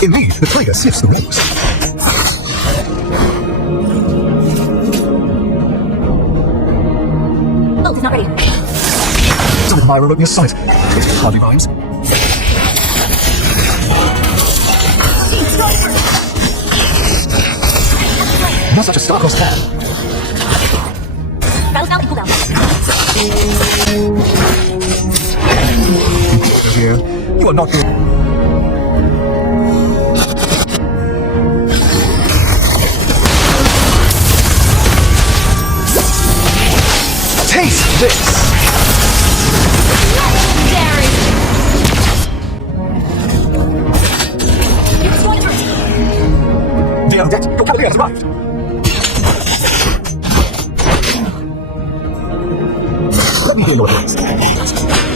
Indeed, the player sifts the rules. Ult is not ready. Don't admire wrote me a sonnet. Hardly rhymes. Not such a star-crossed path. Battle spell and cooldown. Dear, you are not good. Taste this! Legendary! You destroyed the turret. The undead, your cavalier has arrived! Let me hear your words.